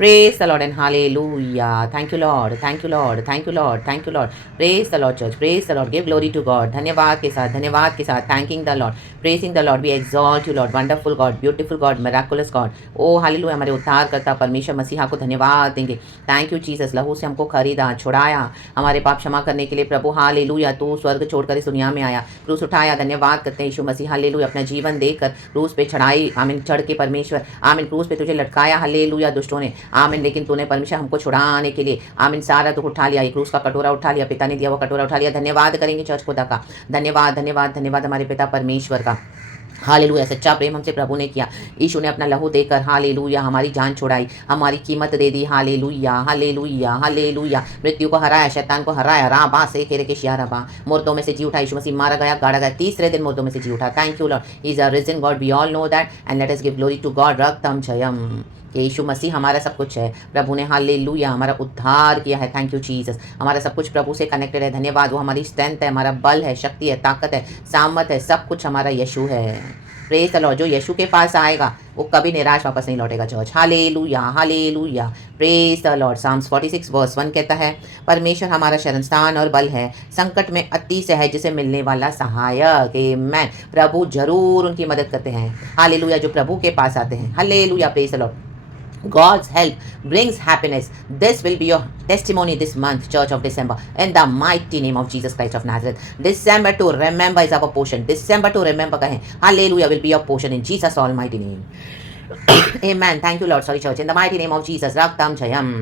Praise the Lord and hallelujah. Thank you, Lord. Thank you, Lord. Thank you, Lord. Thank you, Lord. Praise the Lord, church. Praise the Lord. Give glory to God. धन्यवाद के साथ thanking the Lord. Praising the Lord. We exalt you, Lord. Wonderful God, beautiful God, miraculous God. Oh, hallelujah. हमारे उद्धार करता परमेश्वर मसीहा को धन्यवाद देंगे. Thank you, Jesus. लहू से हमको खरीदा, छुड़ाया, हमारे पाप क्षमा करने के लिए प्रभु हालेलुया. तू स्वर्ग छोड़कर इस दुनिया में आया, क्रूस उठाया. धन्यवाद करते हैं यीशु मसीह हालेलुया. अपना जीवन देकर क्रूस पे चढ़ाई, आमीन, चढ़ के परमेश्वर, आमीन, क्रूस पे तुझे लटकाया हालेलुया दुष्टों ने, आमीन, लेकिन तूने परमेश्वर हमको छुड़ाने के लिए, आमीन, सारा दुख उठा लिया, क्रूस का कटोरा उठा लिया, पिता ने दिया वो कटोरा उठा लिया. धन्यवाद करेंगे चर्च खुदा का. धन्यवाद धन्यवाद धन्यवाद हमारे पिता परमेश्वर का. हालेलुया. सच्चा प्रेम हमसे प्रभु ने किया. यीशु ने अपना लहू देकर हालेलुया हमारी जान छुड़ाई, हमारी कीमत दे दी. Hallelujah hallelujah hallelujah. मृत्यु को हराया, शैतान को हराया. राबा से खेरे के शियारबा. मुर्दों में से जी उठा. यीशु मसीह मारा गया, गाड़ा गया, तीसरे दिन मुर्दों में से जी उठा. Thank you Lord. He is a risen God. We all know that and let us give glory to God. रक्तम जयम. कि यीशु मसीह हमारा सब कुछ है. प्रभु ने हालेलुया हमारा उद्धार किया है. Thank you Jesus. हमारा सब कुछ प्रभु से कनेक्टेड है. धन्यवाद. वो हमारी स्ट्रेंथ है, हमारा बल है, शक्ति है, ताकत है, सामर्थ है, सब कुछ हमारा यीशु है. Praise the Lord. जो यीशु के पास आएगा वो कभी निराश वापस नहीं लौटेगा church. Hallelujah hallelujah. Praise the Lord. Psalms 46 verse 1 कहता है, परमेश्वर हमारा शरणस्थान और बल है, संकट में अति सहज से मिलने वाला सहायक. आमेन. प्रभु जरूर उनकी मदद करते हैं. हालेलुया. जो प्रभु के पास आते हैं. Hallelujah. Praise the Lord. God's help brings happiness. This will be your testimony this month, Church of December, in the mighty name of Jesus Christ of Nazareth. December to remember is our portion. December to remember कहें. Hallelujah will be your portion in Jesus almighty name. Amen. Thank you Lord. Sorry church. In the mighty name of Jesus. Raktam Jayam.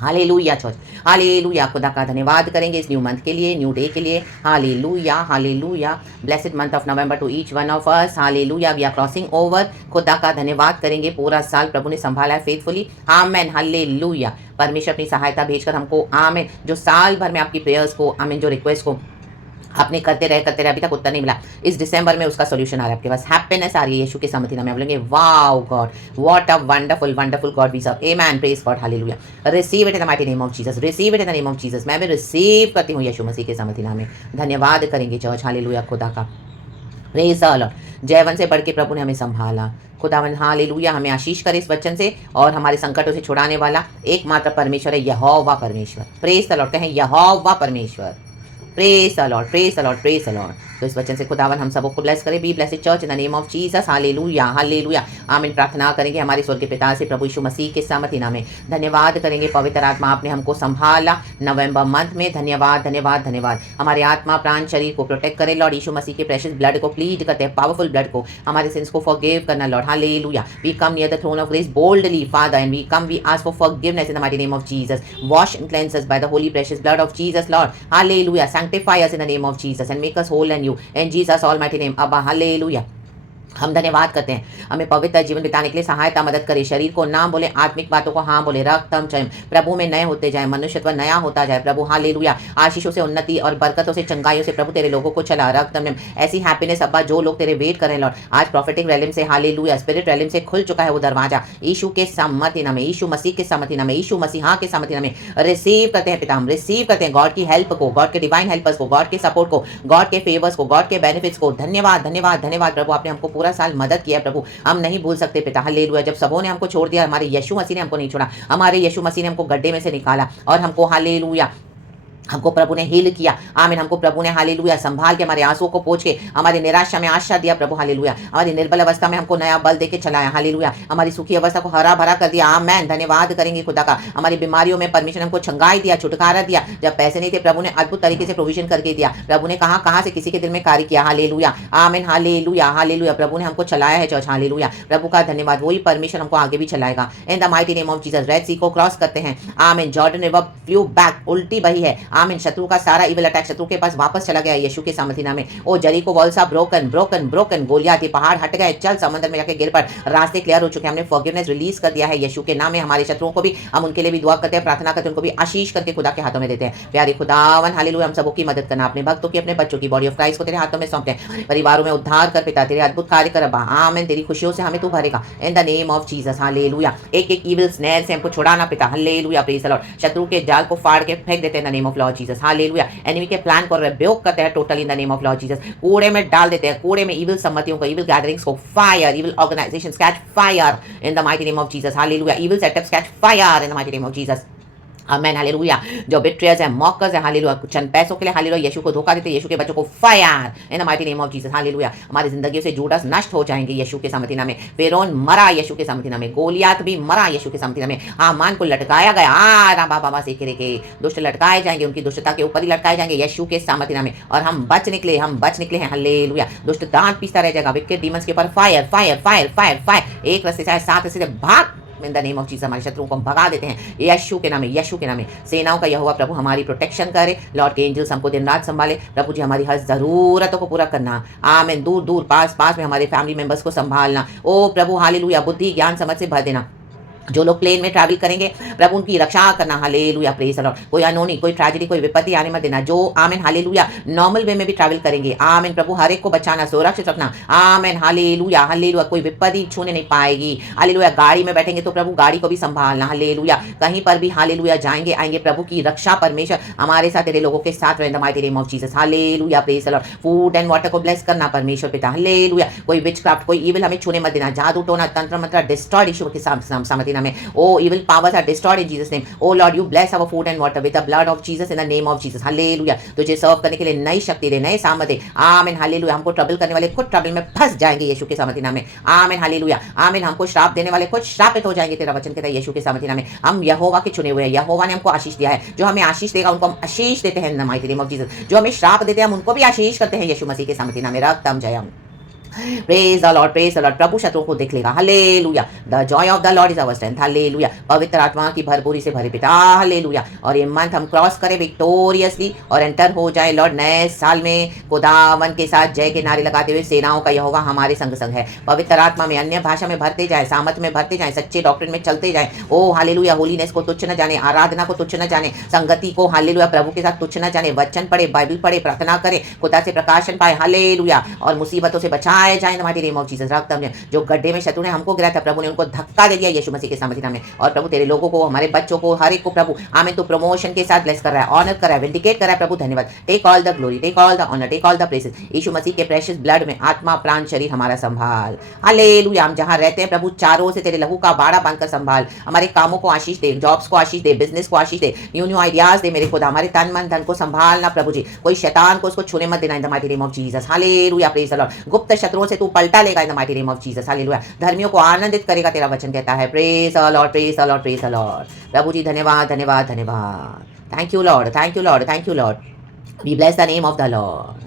Hallelujah church. Hallelujah. खुदा का धन्यवाद करेंगे इस new month के लिए, new day के लिए. Hallelujah hallelujah. Blessed month of November to each one of us. Hallelujah. We are crossing over. खुदा का धन्यवाद करेंगे. पूरा साल प्रभु ने संभाला है फेथफुली. आमेन. हालेलुया. परमेश्वर अपनी सहायता भेजकर हमको, आमेन, जो साल भर में आपकी प्रेयर्स को, आमेन, जो रिक्वेस्ट को आपने करते रहे अभी तक उत्तर नहीं मिला, इस दिसंबर में उसका सॉल्यूशन आ रहा है आपके पास. हैप्पीनेस आ रही है यीशु के समर्थी नाम में. बोलेंगे wow God, what a wonderful wonderful God we serve. Amen. Praise God. Hallelujah. Receive it in the mighty name of Jesus. Receive it in the name of Jesus. मैं भी रिसीव करती हूँ यीशु मसीह के समर्थी नाम में. धन्यवाद करेंगे चर्च. हालेलुया खुदा का. Praise the Lord. जयवन से बढ़ के प्रभु ने हमें संभाला. खुदावन हालेलुया हमें आशीष करे इस वचन से, और हमारे संकटों से छुड़ाने वाला एकमात्र परमेश्वर है, यहोवा परमेश्वर. Praise the Lord. कहें यहोवा परमेश्वर. Praise the Lord. Praise the Lord. Praise the Lord. तो इस वचन से खुदावन हम सबको ब्लेस करे. Be blessed church in the name of Jesus. Hallelujah hallelujah. आमीन. प्रार्थना करेंगे हमारे स्वर्ग के पिता से प्रभु यीशु मसीह के सामर्थी नाम में. धन्यवाद करेंगे पवित्र आत्मा, आपने हमको संभाला नवंबर मंथ में. धन्यवाद धन्यवाद धन्यवाद. हमारे आत्मा प्राण शरीर को प्रोटेक्ट करे लॉर्ड. यीशु मसीह के प्रेशियस ब्लड को प्लीड करते हैं, पावरफुल ब्लड को, हमारे सिंस को फॉरगिव करना Lord. Hallelujah. We come near the throne of grace boldly father and we ask for forgiveness in the mighty name of Jesus. Wash and cleanse us by the holy precious blood of Jesus Lord. Hallelujah. Sanctify us in the name of Jesus and make us whole in you in Jesus almighty name. अब्बा hallelujah. हम धन्यवाद करते हैं, हमें पवित्र जीवन बिताने के लिए सहायता मदद करे. शरीर को ना बोले, आत्मिक बातों को हाँ बोले. रक्तम चयम. प्रभु में नए होते जाए, मनुष्यत्व नया होता जाए प्रभु. हालेलुया. आशीषों से, उन्नति और बरकतों से, चंगाइयों से प्रभु तेरे लोगों को चला. रक्तम ऐसी हैप्पीनेस अब्बा जो लोग तेरे वेट कर रहे हैं लॉर्ड, आज प्रॉफिटिक रैलिम से, हालेलुया, स्पिरिट रैलिम से खुल चुका है वो दरवाजा. यीशु के सम्मति नाम में, यीशु मसीह के सम्मति नाम में, यीशु मसीहा के सम्मति नाम में रिसीव करते हैं पिता. हम रिसीव करते हैं गॉड की हेल्प को, गॉड के डिवाइन हेल्पर्स को, गॉड के सपोर्ट को, गॉड के फेवर्स को, गॉड के बेनिफिट्स को. धन्यवाद धन्यवाद धन्यवाद प्रभु. आपने हमको पूरा साल मदद किया प्रभु, हम नहीं भूल सकते पिता. हालेलुया. जब सबों ने हमको छोड़ दिया, हमारे यीशु मसीह ने हमको नहीं छोड़ा. हमारे यीशु मसीह ने हमको गड्ढे में से निकाला और हमको हालेलुया हमको प्रभु ने हील किया. आमीन. हमको प्रभु ने हालेलुया संभाल के, हमारे आंसुओं को पोंछ के, हमारी निराशा में आशा दिया प्रभु. हालेलुया. हमारी निर्बल अवस्था में हमको नया बल देके चलाया. हालेलुया. हमारी सुखी अवस्था को हरा भरा कर दिया. आमेन. धन्यवाद करेंगे खुदा का. हमारी बीमारियों में परमेश्वर ने हमको छंगाई दिया, छुटकारा दिया. जब पैसे नहीं थे प्रभु ने अद्भुत तरीके से प्रोविजन करके दिया. प्रभु ने कहाँ से किसी के दिल में कार्य किया. हालेलुया. आमीन. Hallelujah hallelujah. प्रभु ने हमको चलाया है चर्च. हालेलुया. प्रभु का धन्यवाद. वही परमेश्वर हमको आगे भी चलाएगा in the mighty name of Jesus. Red Sea को क्रॉस करते हैं. आमीन. जॉर्डन रिवर फ्लू बैक, उल्टी बही है. आमीन. शत्रु का सारा इविल अटैक शत्रु के पास वापस चला गया यीशु के सामर्थी नाम में. Oh Jericho walls are broken broken broken. Goliath के पहाड़ हट गए. चल समंदर में जाके गिर पड़. रास्ते क्लियर हो चुके हैं. हमने फॉरगिवनेस रिलीज कर दिया है यीशु के नाम में. हमारे शत्रुओं को भी हम उनके लिए भी दुआ करते हैं, प्रार्थना करते हैं, उनको भी आशीष करके खुदा के हाथों में देते हैं. प्यारे खुदावन हालेलुया. हम सबों की मदद करना, अपने भक्तों की, अपने बच्चों की, बॉडी ऑफ क्राइस्ट को तेरे हाथों में सौंपते हैं. परिवारों में उद्धार कर पिता. तेरे अद्भुत कार्य कर अब्बा. आमीन. तेरी खुशियों से हमें तू भरेगा इन the name of Jesus. Hallelujah. एक एक इविल स्नेर से हमको छुड़ाना पिता. हालेलुया. Praise the Lord. शत्रु के जाल को फाड़ के फेंक देते हैं इन the name of Lord Lord Jesus, hallelujah. Enemy के प्लान को रिब्यूक करते हैं totally in the name of Lord Jesus. कूड़े में डाल देते हैं, कूड़े में इविल सम्मतियों को, इविल गैदरिंग्स को fire, evil organisations catch fire in the mighty name of Jesus, hallelujah. Evil setups catch fire in the mighty name of Jesus, amen, hallelujah. जो बिट्रियर्स है, मॉकर्स है, हालेलुया, चंद पैसों के लिए हालेलुया यीशु को धोखा देते, यीशु के बच्चों को fire in the mighty name of Jesus, hallelujah. हमारी जिंदगी से जूडास नष्ट हो जाएंगे यीशु के सामर्थ्य नाम में। फिरौन मरा यीशु के सामर्थ्य नाम में, गोलियात भी मरा यीशु के सामर्थ्य नाम में। हामान को लटकाया गया, राबा बाबा से के दुष्ट लटकाए जाएंगे, उनकी दुष्टता के ऊपर ही लटकाए जाएंगे यीशु के सामर्थ्य नाम में। और हम बच निकले हैं, हालेलुया। दुष्ट दांत पीसता रह जाएगा, विकेट डीमंस के ऊपर fire fire fire fire fire, एक रस्ते से 7 रस्ते से भाग इन द नेम ऑफ जीसस। हमारे शत्रुओं को हम भगा देते हैं यीशु के नाम में, यीशु के नाम में। सेनाओं का यहोवा प्रभु हमारी प्रोटेक्शन करे, लॉर्ड के एंजल्स हमको दिन रात संभाले, प्रभु जी हमारी हर जरूरतों को पूरा करना, आमीन। दूर दूर पास पास में हमारे फैमिली मेंबर्स को संभालना, ओ प्रभु हालेलुया। बुद्धि ज्ञान समझ से भर देना। जो लोग प्लेन में ट्रैवल करेंगे प्रभु उनकी रक्षा करना, हालेलुया, प्रेज द लॉर्ड। कोई अनहोनी, कोई ट्रेजेडी, कोई विपत्ति आने मत देना। जो आमीन हालेलुया नॉर्मल वे में भी ट्रैवल करेंगे, आमीन प्रभु हर एक को बचाना, सुरक्षित रखना, आमीन हालेलुया हालेलुया। कोई विपत्ति छूने नहीं पाएगी, हालेलुया। गाड़ी में बैठेंगे तो प्रभु गाड़ी को भी संभालना, हालेलुया। कहीं पर भी हालेलुया जाएंगे आएंगे, प्रभु की रक्षा परमेश्वर हमारे साथ, तेरे लोगों के साथ रहे इन the mighty name of Jesus, hallelujah, praise the Lord. Food and water को ब्लेस करना परमेश्वर पिता, हालेलुया। कोई विचक्राफ्ट, कोई इविल हमें छूने मत देना, जादू टोना तंत्र मंत्र डिस्ट्रॉयड यीशु के सामर्थ्य नाम में। ओ evil powers are destroyed in Jesus name. Oh Lord, you bless our food and water with the blood of Jesus in the name of Jesus. Hallelujah. तुझे सर्व करने के लिए नई शक्ति दे, नए सामर्थ्य दे, आमीन हालेलुया। हमको ट्रबल करने वाले खुद ट्रबल में फंस जाएंगे यीशु के सामर्थ्य नाम में, आमीन हालेलुया, आमीन। हमको श्राप देने वाले खुद श्रापित हो जाएंगे, तेरा वचन कहता है यीशु के सामर्थ्य नाम में। हम यहोवा के चुने हुए हैं, यहोवा ने हमको आशीष दिया है। जो हमें आशीष देगा उनको हम आशीष देते हैं इन the mighty name of Jesus. जो हमें श्राप देते हैं हम उनको भी आशीष करते हैं यीशु मसीह के सामर्थ्य नाम में। रक्तम जयम, praise the Lord, praise the Lord. प्रभु शत्रुओं को देख लेगा, hallelujah. The joy of the Lord is our strength, hallelujah. पवित्र आत्मा की भरपूरी से भरे पिता, हालेलुया। और ये मंथ हम क्रॉस करें विक्टोरियसली और एंटर हो जाए लॉर्ड नए साल में खुदावन के साथ जय के नारे लगाते हुए। सेनाओं का यहोवा हमारे संग संग है। पवित्र आत्मा में अन्य भाषा में भरते जाए, सामर्थ में भरते जाए, सच्चे डॉक्ट्रिन में चलते जाए। ओ हालेलुया। होलीनेस को तुच्छ न जाने, आराधना को तुच्छ न जाने, संगति को हालेलुया प्रभु के साथ तुच्छ न जाने। वचन पढ़े, बाइबल पढ़े, प्रार्थना करे, खुदा से प्रकाशन पाए, हालेलुया। और मुसीबतों से बचाए जाए हमारे नेम ऑफ जीसस। रक्तम ने जो गड्ढे में शत्रु ने हमको गिराया था, प्रभु ने उनको धक्का दे दिया यीशु मसीह के सामर्थ्य नाम में। और प्रभु तेरे लोगों को, हमारे बच्चों को, हर एक को प्रभु आमीन तो प्रमोशन के साथ ब्लेस कर रहा है, ऑनर कर रहा है, विंडिकेट कर रहा है प्रभु। धन्यवाद। Take all the glory, take all the honour, take all the praises. यीशु मसीह के प्रेशियस ब्लड में आत्मा प्राण शरीर हमारा संभाल, हालेलुया। हम जहां रहते हैं प्रभु चारों से तेरे लहू का बाड़ा बांधकर संभाल। हमारे कामों को आशीष दे, जॉब्स को आशीष दे, बिजनेस को आशीष दे, न्यू न्यू आइडियाज दे मेरे खुदा। हमारे तन मन धन को संभालना प्रभु जी। कोई शैतान को उसको छूने मत देना in the mighty name of Jesus, hallelujah, praise the Lord. गुप्त शत्रुओं से तू पलटा लेगा in the mighty name of Jesus, hallelujah. धर्मियों को आनंदित करेगा, तेरा वचन कहता है। Praise the Lord, praise the Lord, praise the Lord. प्रभु जी धन्यवाद धन्यवाद धन्यवाद। Thank you Lord, thank you Lord, thank you Lord. We bless the name of the Lord.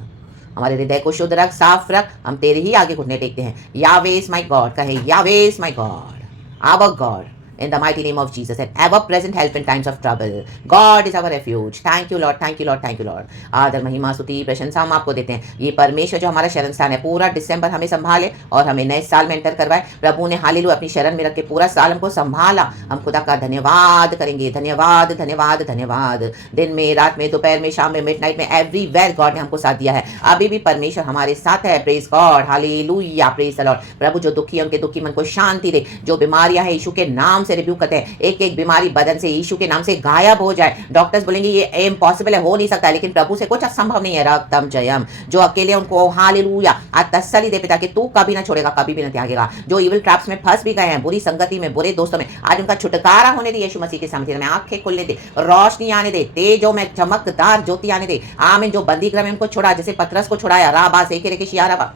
हमारे हृदय को शुद्ध रख, साफ रख। हम तेरे ही आगे घुटने टेकते हैं। यावे इज माय गॉड, कहे Yahweh is my God, our God, in the mighty name of Jesus, and ever present help in times of trouble. God is our refuge. Thank you Lord, thank you Lord, thank you Lord. आदर महिमा स्तुति प्रशंसा हम आपको देते हैं। ये परमेश्वर जो हमारा शरण स्थान है, पूरा दिसंबर हमें संभाले और हमें नए साल में एंटर करवाए। प्रभु ने हालेलुया अपनी शरण में रख के पूरा साल हमको संभाला। हम खुदा का धन्यवाद करेंगे, धन्यवाद धन्यवाद धन्यवाद। दिन में, रात में, दोपहर में, शाम में, मिडनाइट में, एवरीवेयर गॉड ने हमको साथ दिया है। अभी भी परमेश्वर हमारे साथ है। Praise God, hallelujah, praise the Lord. प्रभु जो दुखी है उनके दुखी मन को शांति दे। जो बीमारियां हैं यीशु के नाम से रिव्यू करते हैं, एक एक बीमारी बदन से यीशु के नाम से गायब हो जाए। डॉक्टर्स बोलेंगे ये इम्पॉसिबल है, हो नहीं सकता, लेकिन प्रभु से कुछ असंभव नहीं है। रक्तम जयम। जो अकेले उनको हालेलुया आज तसल्ली दे पिता कि तू कभी ना छोड़ेगा, कभी भी ना त्यागेगा। जो इविल ट्रैप्स में फंस भी गए हैं, बुरी संगति में, बुरे दोस्तों में, आज उनका छुटकारा होने दे यीशु मसीह के सामने में। आंखें खुलने दे, रोशनी आने दे, तेजों में चमकदार ज्योति आने दे, आमीन। जो बंदी गृह में उनको छोड़ा, जैसे पतरस को छुड़ाया, राबा से के शियारा,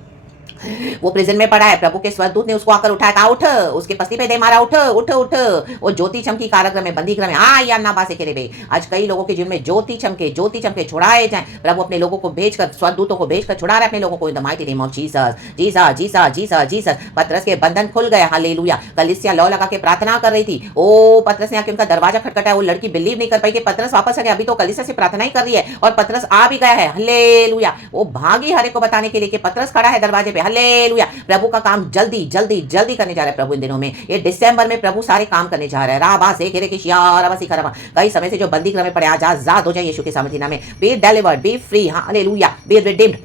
वो प्रिजन में पड़ा है, प्रभु के स्वर्गदूत ने उसको आकर उठाया, कहा उठ, उसके पस्ती पे दे मारा, उठ उठ उठ। वो ज्योति चमकी कारागृह में, बंदी गृह में, आ या ना बासे के रे। आज कई लोगों के जीवन में ज्योति चमके छुड़ाए जाए। प्रभु अपने लोगों को भेजकर, स्वर्गदूतों को भेजकर छुड़ा रहे अपने लोगों को इन the mighty name of Jesus, Jesus Jesus Jesus Jesus. पतरस के बंधन खुल गए, हालेलुया। कलीसिया लौ लगा के प्रार्थना कर रही थी। ओ पतरस ने आके उनका दरवाजा खटखटाया। वो लड़की बिलीव नहीं कर पाई कि पतरस वापस आ गया। अभी तो कलीसिया से प्रार्थना ही कर रही है और पतरस आ भी गया है, हालेलुया। वो भागी हर एक को बताने के लिए कि पतरस खड़ा है दरवाजे पे, हालेलुया। प्रभु का काम जल्दी जल्दी जल्दी करने जा रहा है प्रभु इन दिनों में। ये दिसंबर में प्रभु सारे काम करने जा रहा है। राबा से घेरे के शियारा सी खराबा। कई समय से जो बंदी गृह में पड़े, आज आजाद हो जाए यीशु के सामर्थ्य नाम में। Be delivered, be free, hallelujah, be redeemed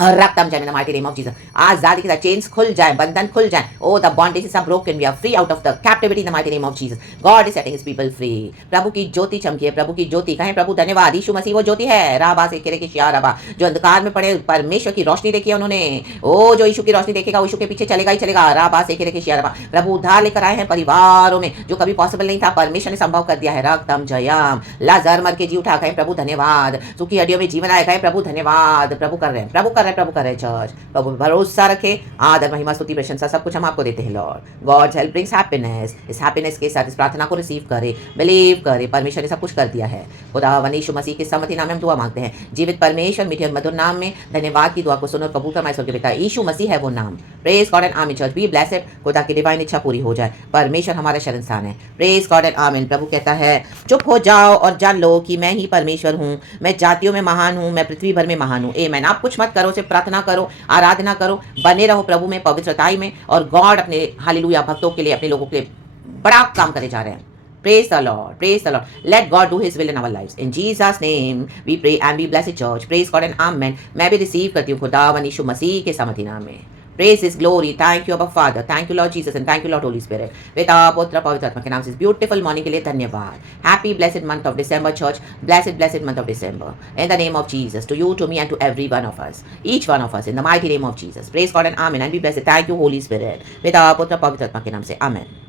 रक्तम जाए in the mighty name of Jesus. आजादी के साथ चेन्स खुल जाए, बंधन खुल जाए। Oh the bondages are broken, we are free out of the captivity in the mighty name of Jesus. God is setting his people free. प्रभु की ज्योति चमकी है, प्रभु की ज्योति। कहें प्रभु धन्यवाद, यीशु मसीह वो ज्योति है। राबा से केरे की शिया राबा, जो अंधकार में पड़े परमेश्वर की रोशनी देखी है उन्होंने। ओ जो यीशु की रोशनी देखेगा, यीशु के पीछे चलेगा ही चलेगा। राबा से केरे की शिया राबा, प्रभु उद्धार लेकर आए हैं परिवारों में, जो कभी पॉसिबल नहीं था, परमेश्वर ने संभव कर दिया है। रक्तम जयम। लाजर मर के जी उठा, कहें प्रभु धन्यवाद। सूखी हड्डियों में जीवन आया, कहें प्रभु धन्यवाद। प्रभु कर रहे हैं, प्रभु कर रहे हैं, प्रभु कर रहे हैं। चर्च प्रभु भरोसा रखे, आदर महिमा स्तुति प्रशंसा सब कुछ हम आपको देते हैं Lord. God's help brings happiness. इस हैप्पीनेस के साथ इस प्रार्थना को रिसीव करे, बिलीव करे, परमेश्वर ने सब कुछ कर दिया है। खुदावन यीशु मसीह के समर्थी नाम में हम दुआ मांगते हैं। जीवित परमेश्वर मीठे और मधुर नाम में धन्यवाद की दुआ को सुनो और कबूल फरमाए स्वर्गीय पिता। यीशु मसीह है वो नाम। प्रेज गॉड एंड आमीन। चर्च बी ब्लेसेड, खुदा की डिवाइन इच्छा पूरी हो जाए। परमेश्वर हमारा शरण स्थान है। प्रेज गॉड एंड आमीन। प्रभु कहता है चुप हो जाओ और जान लो कि मैं ही परमेश्वर हूँ। मैं जातियों में महान हूँ, मैं पृथ्वी भर में महान हूँ। आमीन। आप कुछ मत करो, सिर्फ प्रार्थना करो, आराधना करो, बने रहो प्रभु में, पवित्रताई में, और गॉड अपने हालेलुया भक्तों के लिए, अपने लोगों के लिए बड़ा काम करे जा रहे हैं। Praise the Lord. Praise the Lord. Let God do His will in our lives. In Jesus' name we pray and we bless it, church. Praise God and Amen. मैं भी रिसीव करती हूँ खुदावन यीशु मसीह के समर्थी नाम में। Praise His glory. Thank you, Abba Father. Thank you, Lord Jesus, and thank you, Lord Holy Spirit. पिता पुत्र पवित्र आत्मा के नाम से इस beautiful morning के लिए धन्यवाद। Happy blessed month of December, church. Blessed month of December. In the name of Jesus, to you, to me, and to every one of us. Each one of us, in the mighty name of Jesus. Praise God and Amen. And be blessed. Thank you, Holy Spirit. पिता पुत्र पवित्र आत्मा के नाम से Amen.